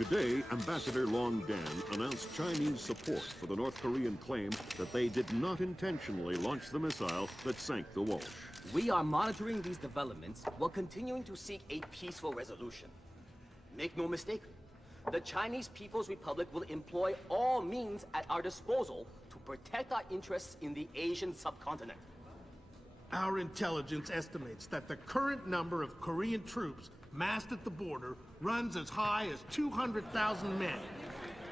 Today, Ambassador Long Dan announced Chinese support for the North Korean claim that they did not intentionally launch the missile that sank the Walsh. We are monitoring these developments while continuing to seek a peaceful resolution. Make no mistake, the Chinese People's Republic will employ all means at our disposal to protect our interests in the Asian subcontinent. Our intelligence estimates that the current number of Korean troops massed at the border runs as high as 200,000 men.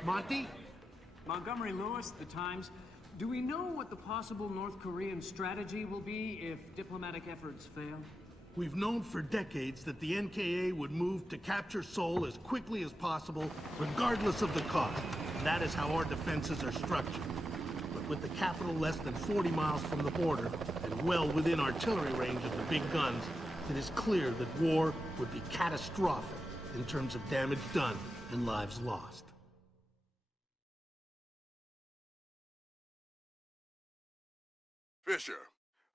Monty? Montgomery Lewis, The Times. Do we know what the possible North Korean strategy will be if diplomatic efforts fail? We've known for decades that the NKA would move to capture Seoul as quickly as possible, regardless of the cost. And that is how our defenses are structured. But with the capital less than 40 miles from the border, and well within artillery range of the big guns, it is clear that war would be catastrophic in terms of damage done and lives lost. Fisher,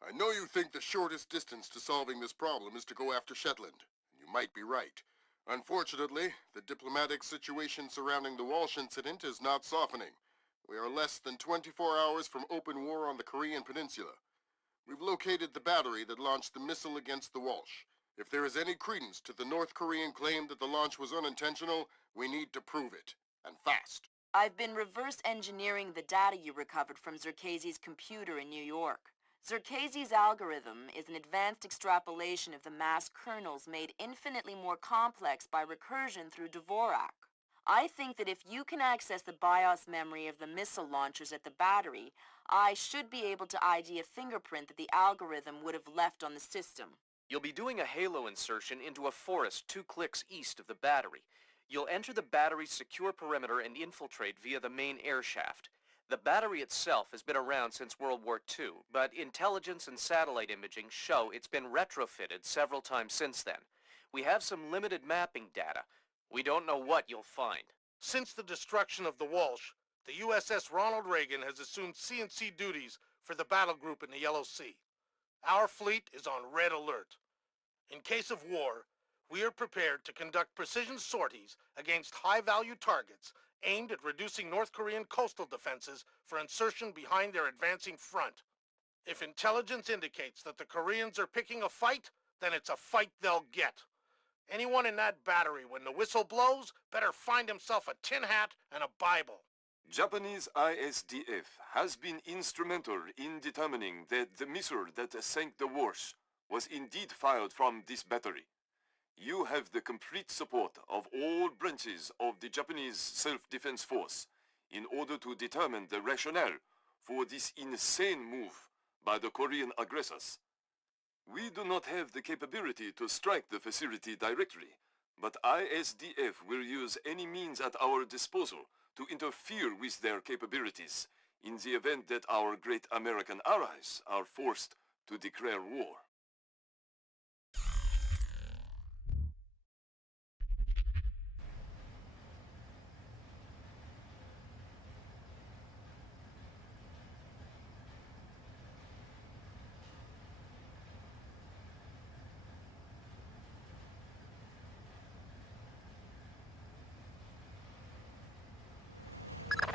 I know you think the shortest distance to solving this problem is to go after Shetland. You might be right. Unfortunately, the diplomatic situation surrounding the Walsh incident is not softening. We are less than 24 hours from open war on the Korean Peninsula. We've located the battery that launched the missile against the Walsh. If there is any credence to the North Korean claim that the launch was unintentional, we need to prove it, and fast. I've been reverse engineering the data you recovered from Zerkezi's computer in New York. Zerkezi's algorithm is an advanced extrapolation of the mass kernels made infinitely more complex by recursion through Dvorak. I think that if you can access the BIOS memory of the missile launchers at the battery, I should be able to ID a fingerprint that the algorithm would have left on the system. You'll be doing a halo insertion into a forest 2 clicks east of the battery. You'll enter the battery's secure perimeter and infiltrate via the main air shaft. The battery itself has been around since World War II, but intelligence and satellite imaging show it's been retrofitted several times since then. We have some limited mapping data. We don't know what you'll find. Since the destruction of the Walsh, the USS Ronald Reagan has assumed C&C duties for the battle group in the Yellow Sea. Our fleet is on red alert. In case of war, we are prepared to conduct precision sorties against high-value targets aimed at reducing North Korean coastal defenses for insertion behind their advancing front. If intelligence indicates that the Koreans are picking a fight, then it's a fight they'll get. Anyone in that battery, when the whistle blows, better find himself a tin hat and a Bible. Japanese I-SDF has been instrumental in determining that the missile that sank the Walsh was indeed fired from this battery. You have the complete support of all branches of the Japanese self-defense force in order to determine the rationale for this insane move by the Korean aggressors. We do not have the capability to strike the facility directly, but I-SDF will use any means at our disposal to interfere with their capabilities in the event that our great American allies are forced to declare war.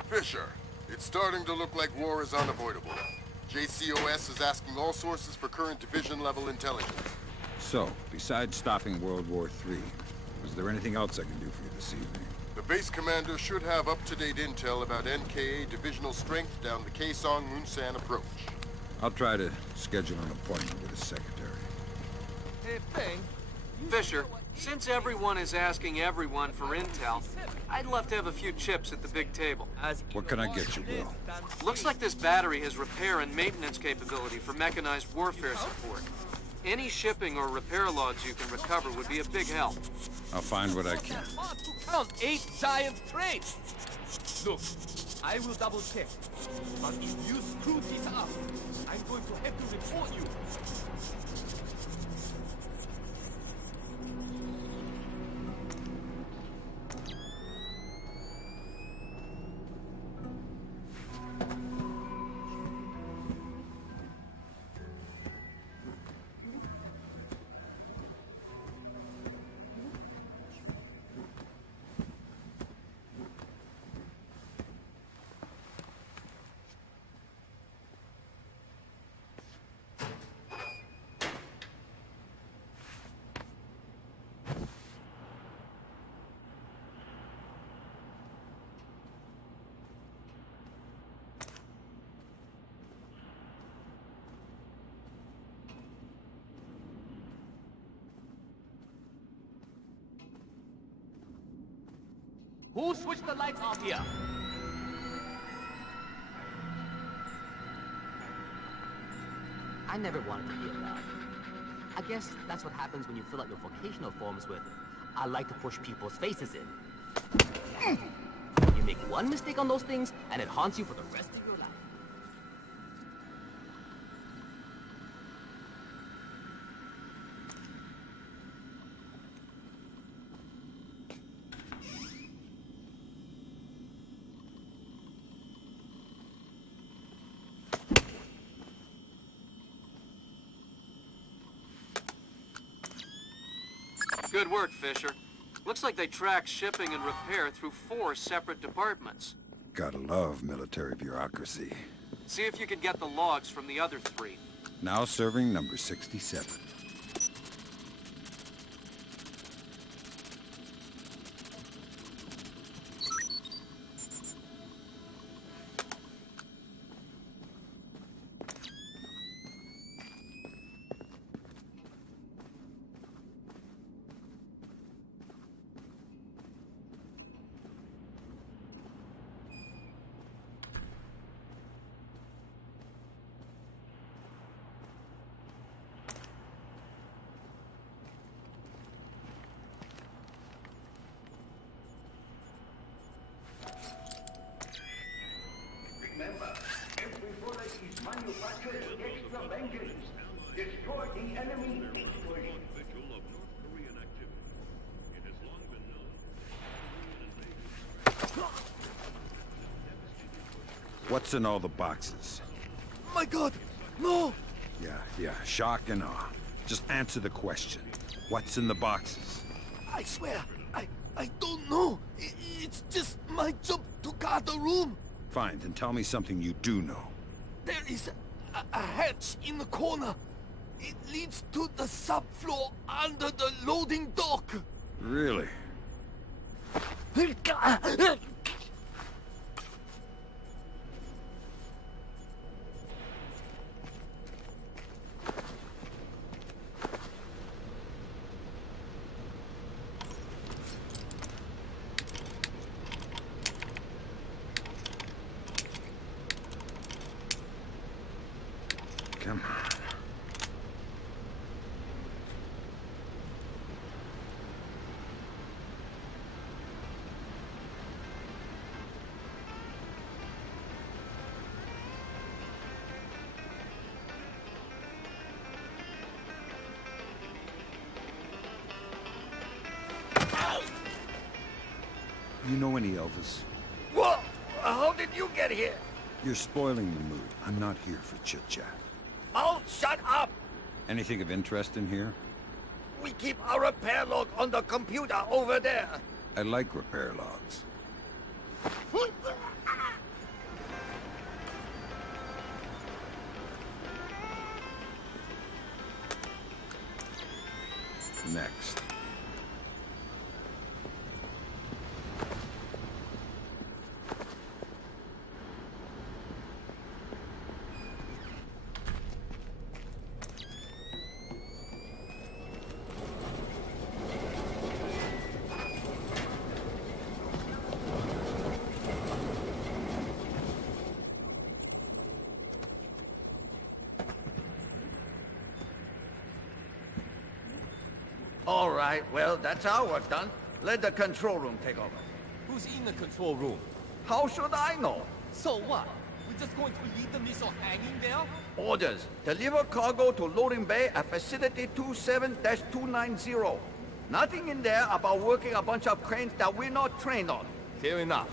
Fisher, it's starting to look like war is unavoidable. JCOS is asking all sources for current division-level intelligence. So, besides stopping World War III, is there anything else I can do for you this evening? The base commander should have up-to-date intel about NKA divisional strength down the Kaesong-Munsan approach. I'll try to schedule an appointment with his secretary. Hey, Bing. Fisher, since everyone is asking everyone for intel, I'd love to have a few chips at the big table. What can I get you, Will? Looks like this battery has repair and maintenance capability for mechanized warfare support. Any shipping or repair logs you can recover would be a big help. I'll find what I can. Count 8 giant crates! Look, I will double check. But if you screw this up, I'm going to have to report you. Who switched the lights off here? I never wanted to be a lab. I guess that's what happens when you fill out your vocational forms with, I like to push people's faces in. You make one mistake on those things, and it haunts you for the rest of your life. Good work, Fisher. Looks like they track shipping and repair through 4 separate departments. Gotta love military bureaucracy. See if you can get the logs from the other 3. Now serving number 67. Remember, every bullet is manufactured with extra vengeance. Destroy the enemy equally. Vigil of North Korean activity. It has long been known. What's in all the boxes? My God! No! Yeah, shock and awe. Just answer the question. What's in the boxes? I swear, I don't know. It's just my job to guard the room. Fine, then tell me something you do know. There is a hatch in the corner. It leads to the subfloor under the loading dock. Really? Come on. You know any Elvis? What? How did you get here? You're spoiling the mood. I'm not here for chit-chat. Oh, shut up! Anything of interest in here? We keep our repair log on the computer over there. I like repair logs. Next. All right, well, that's our work done. Let the control room take over. Who's in the control room? How should I know? So what? We're just going to leave the missile hanging there? Orders. Deliver cargo to loading bay at facility 27-290. Nothing in there about working a bunch of cranes that we're not trained on. Fair enough.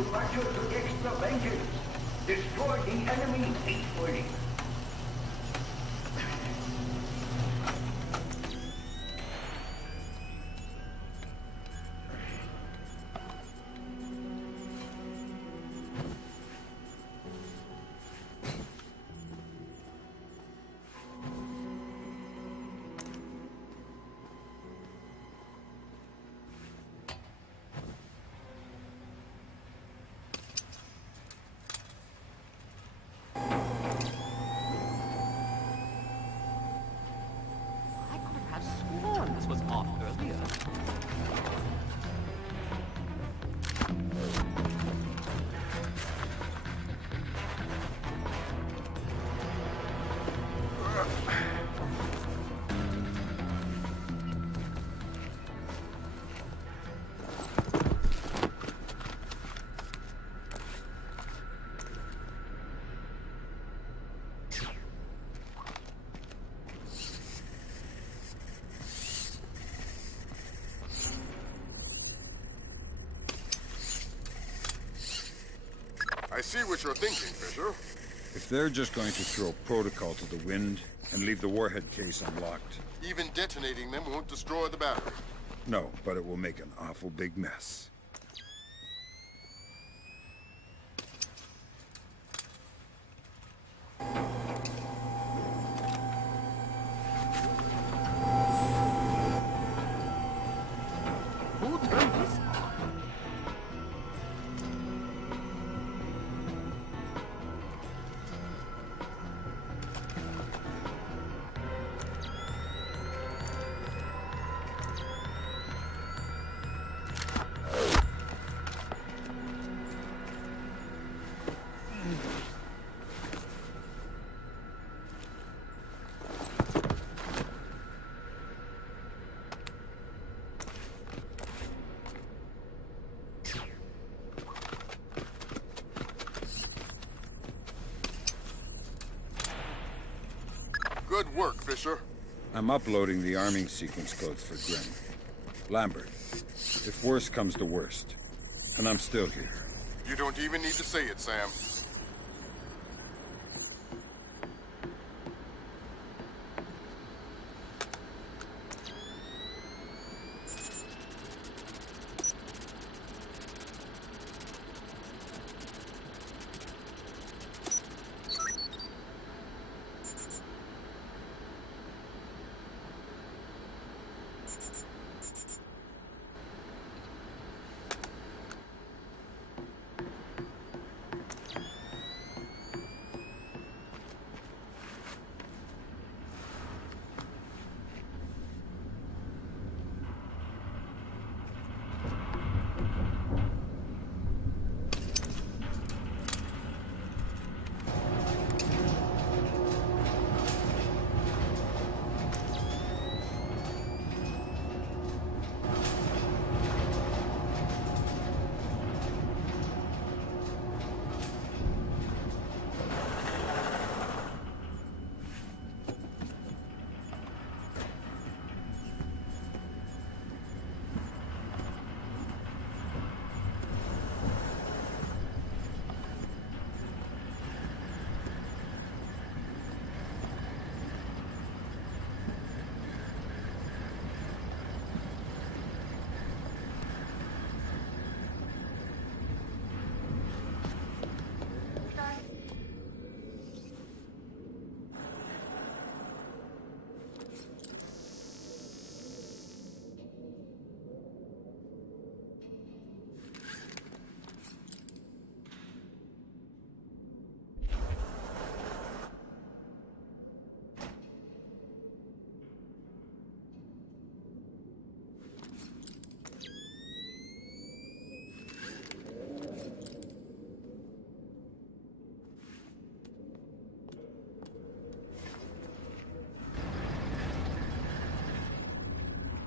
manufacture to extra vengeance. Destroy the enemy equally. This was off earlier. I see what you're thinking, Fisher. If they're just going to throw protocol to the wind and leave the warhead case unlocked... Even detonating them won't destroy the battery. No, but it will make an awful big mess. Who turned this on? Good work, Fisher. I'm uploading the arming sequence codes for Grim. Lambert, if worse comes to worst, and I'm still here. You don't even need to say it, Sam.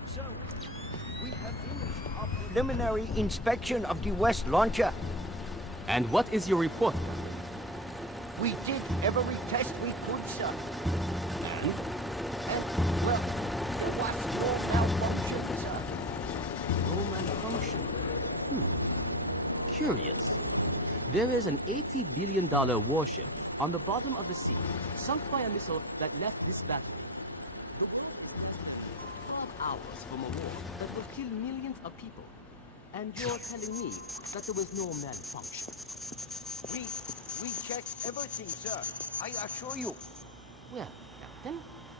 So, we have finished our preliminary inspection of the West launcher. And what is your report? We did every test we could, sir. And, well, what's your malfunction, sir? No malfunction. curious. There is an $80 billion warship on the bottom of the sea, sunk by a missile that left this battery. 12 hours from a war that will kill millions of people. And you're telling me that there was no malfunction? We checked everything, sir. I assure you. Well, Captain,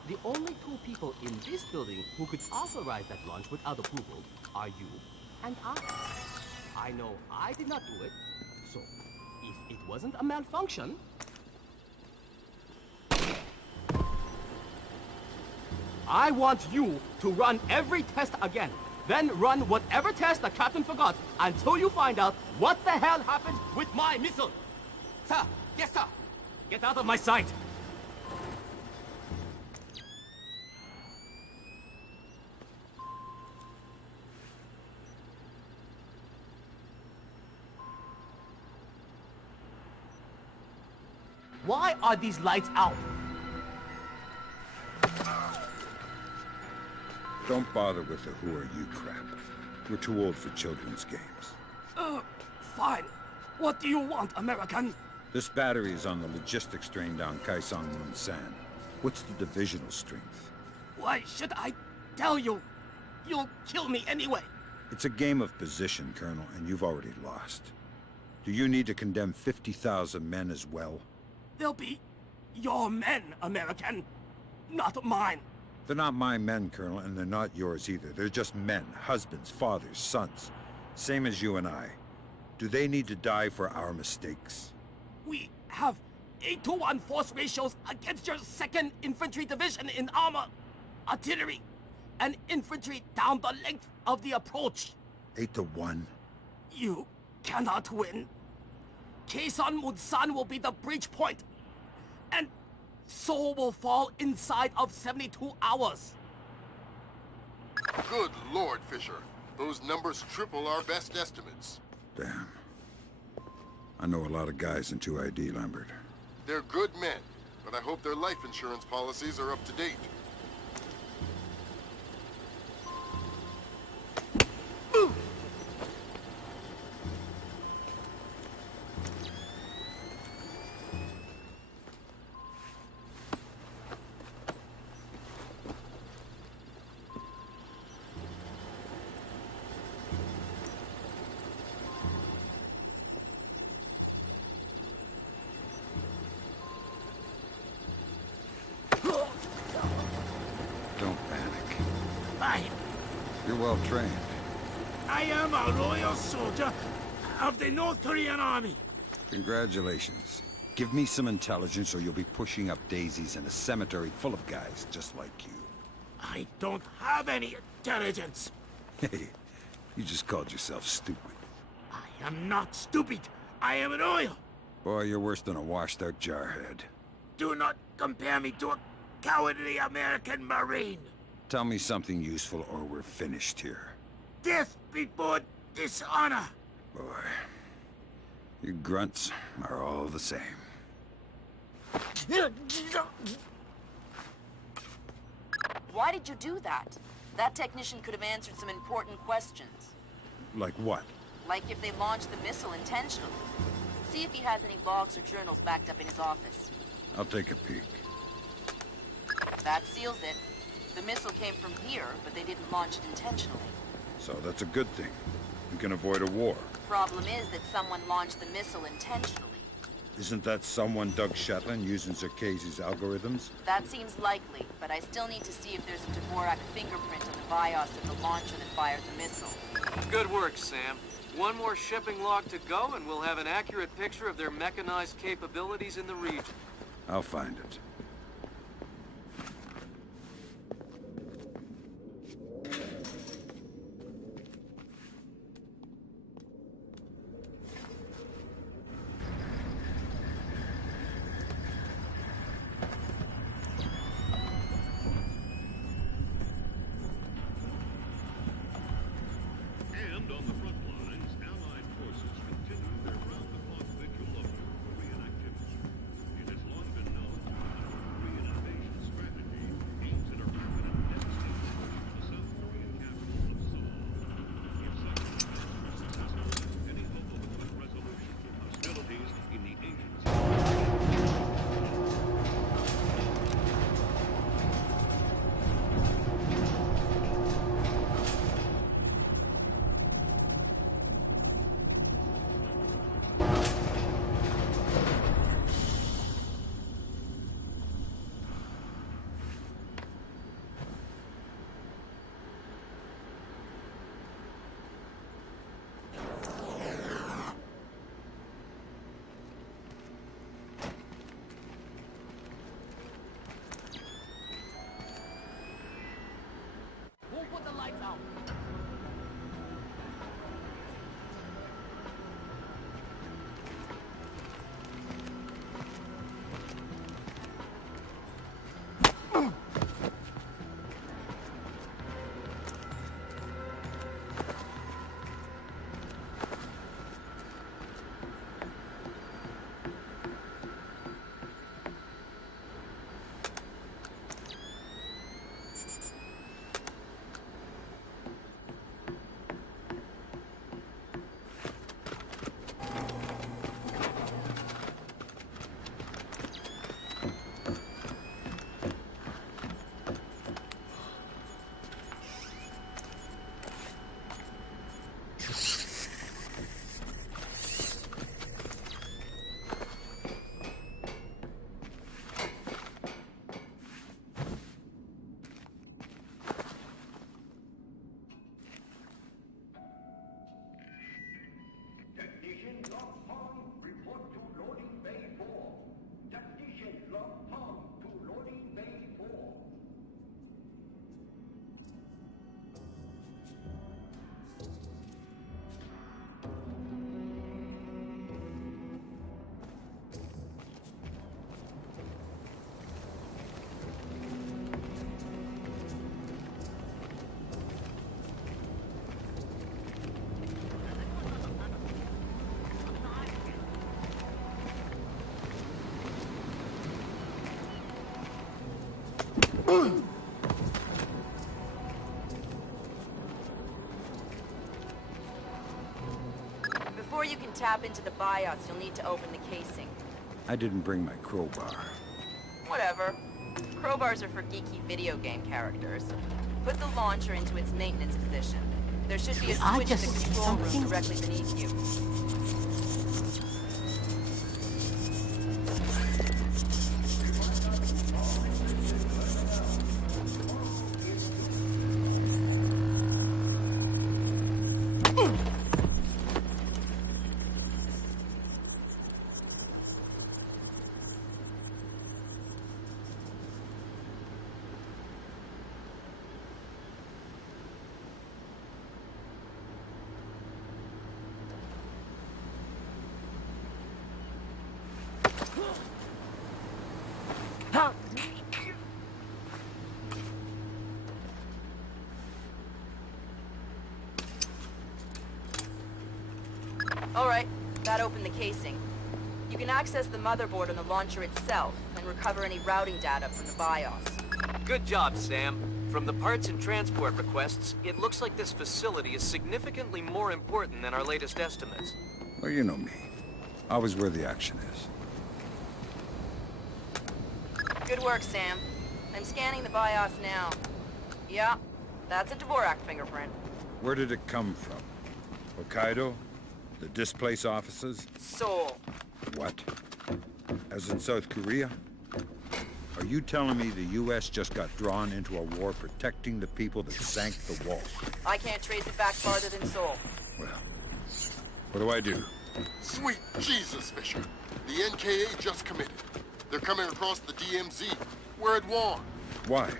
the only two people in this building who could authorize that launch without approval are you and I. I know I did not do it, so if it wasn't a malfunction... I want you to run every test again. Then run whatever test the captain forgot until you find out what the hell happened with my missile. Sir! Yes, sir! Get out of my sight! Why are these lights out? Don't bother with the who are you crap. We're too old for children's games. Fine. What do you want, American? This battery is on the logistics train down Kaisang-Munsan. What's the divisional strength? Why should I tell you? You'll kill me anyway. It's a game of position, Colonel, and you've already lost. Do you need to condemn 50,000 men as well? They'll be your men, American, not mine. They're not my men, Colonel, and they're not yours either. They're just men, husbands, fathers, sons. Same as you and I. Do they need to die for our mistakes? We have 8-to-1 force ratios against your 2nd Infantry Division in armor, artillery, and infantry down the length of the approach. 8-to-1? You cannot win. Kaisang-Munsan will be the breach point, and Seoul will fall inside of 72 hours. Good Lord, Fisher. Those numbers triple our best estimates. Damn. I know a lot of guys in 2ID, Lambert. They're good men, but I hope their life insurance policies are up to date. You're well trained. I am a loyal soldier of the North Korean army. Congratulations. Give me some intelligence or you'll be pushing up daisies in a cemetery full of guys just like you. I don't have any intelligence. Hey, you just called yourself stupid. I am not stupid. I am loyal. Boy, you're worse than a washed-out jarhead. Do not compare me to a cowardly American Marine. Tell me something useful or we're finished here. Death before dishonor. Boy, you grunts are all the same. Why did you do that? That technician could have answered some important questions. Like what? Like if they launched the missile intentionally. See if he has any logs or journals backed up in his office. I'll take a peek. That seals it. The missile came from here, but they didn't launch it intentionally. So that's a good thing. We can avoid a war. Problem is that someone launched the missile intentionally. Isn't that someone Doug Shetland using Zerkezi's algorithms? That seems likely, but I still need to see if there's a Dvorak fingerprint on the BIOS of the launcher that fired the missile. Good work, Sam. One more shipping log to go, and we'll have an accurate picture of their mechanized capabilities in the region. I'll find it. And on the front lines, Allied forces continue their round-the-clock vigil of North Korean activity. It has long been known that Before you can tap into the BIOS, you'll need to open the casing. I didn't bring my crowbar. Whatever. Crowbars are for geeky video game characters. Put the launcher into its maintenance position. There should be a switch in the control room directly beneath you. All right, that opened the casing. You can access the motherboard on the launcher itself and recover any routing data from the BIOS. Good job, Sam. From the parts and transport requests, it looks like this facility is significantly more important than our latest estimates. Well, you know me. Always where the action is. Good work, Sam. I'm scanning the BIOS now. Yeah, that's a Dvorak fingerprint. Where did it come from? Hokkaido? The displaced officers? Seoul. What? As in South Korea? Are you telling me the U.S. just got drawn into a war protecting the people that sank the Walsh? I can't trace it back farther than Seoul. Well, what do I do? Sweet Jesus, Fisher. The NKA just committed. They're coming across the DMZ. We're at war. Why?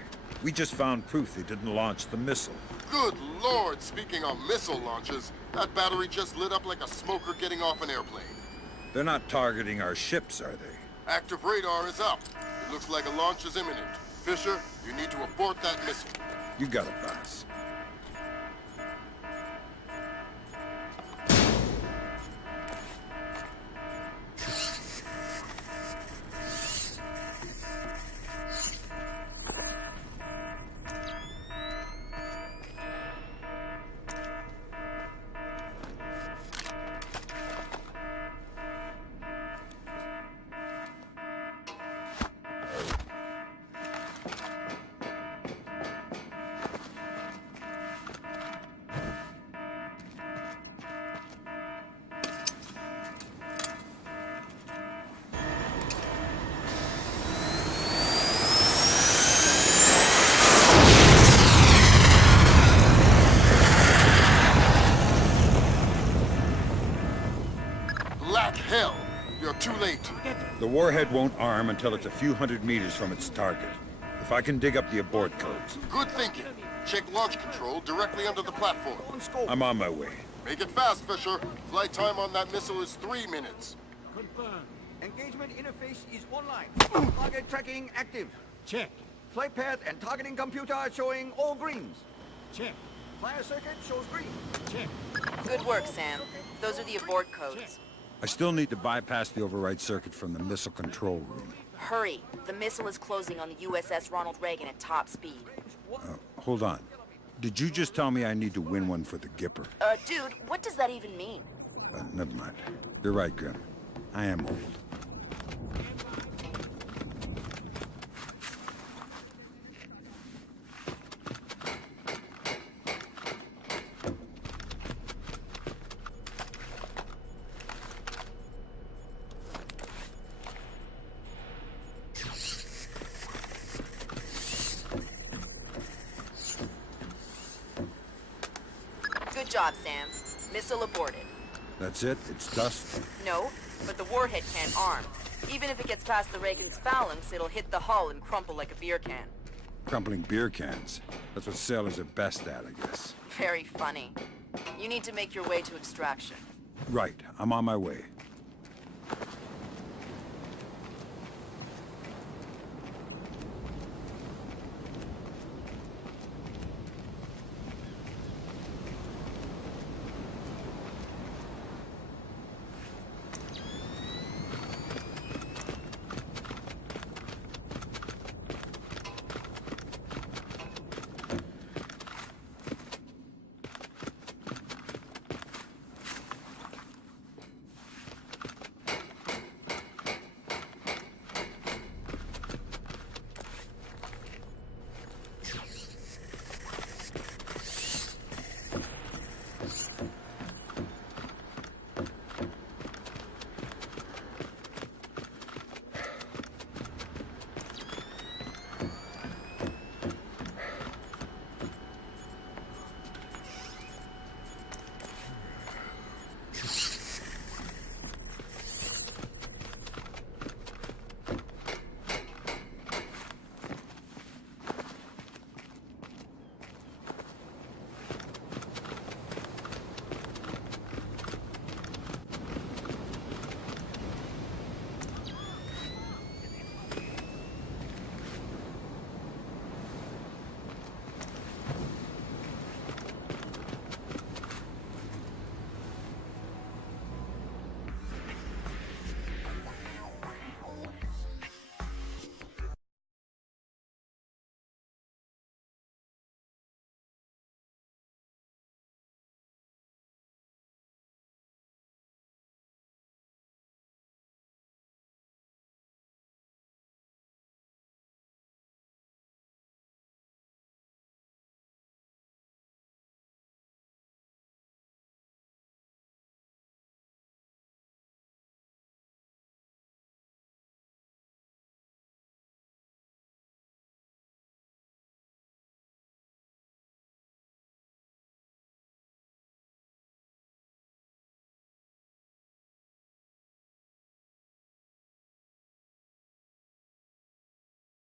We just found proof they didn't launch the missile. Good Lord, speaking of missile launches, that battery just lit up like a smoker getting off an airplane. They're not targeting our ships, are they? Active radar is up. It looks like a launch is imminent. Fisher, you need to abort that missile. You got it, boss. Black hell! You're too late. The warhead won't arm until it's a few hundred meters from its target. If I can dig up the abort codes. Good thinking. Check launch control directly under the platform. I'm on my way. Make it fast, Fisher. Flight time on that missile is 3 minutes. Engagement interface is online. Target tracking active. Check. Flight path and targeting computer showing all greens. Check. Fire circuit shows green. Check. Good work, Sam. Those are the abort codes. I still need to bypass the override circuit from the missile control room. Hurry. The missile is closing on the USS Ronald Reagan at top speed. Hold on. Did you just tell me I need to win one for the Gipper? Dude, what does that even mean? Never mind. You're right, Grim. I am old. Good job, Sam. Missile aborted. That's it? It's dust? No, but the warhead can't arm. Even if it gets past the Reagan's phalanx, it'll hit the hull and crumple like a beer can. Crumpling beer cans. That's what sailors are best at, I guess. Very funny. You need to make your way to extraction. Right. I'm on my way.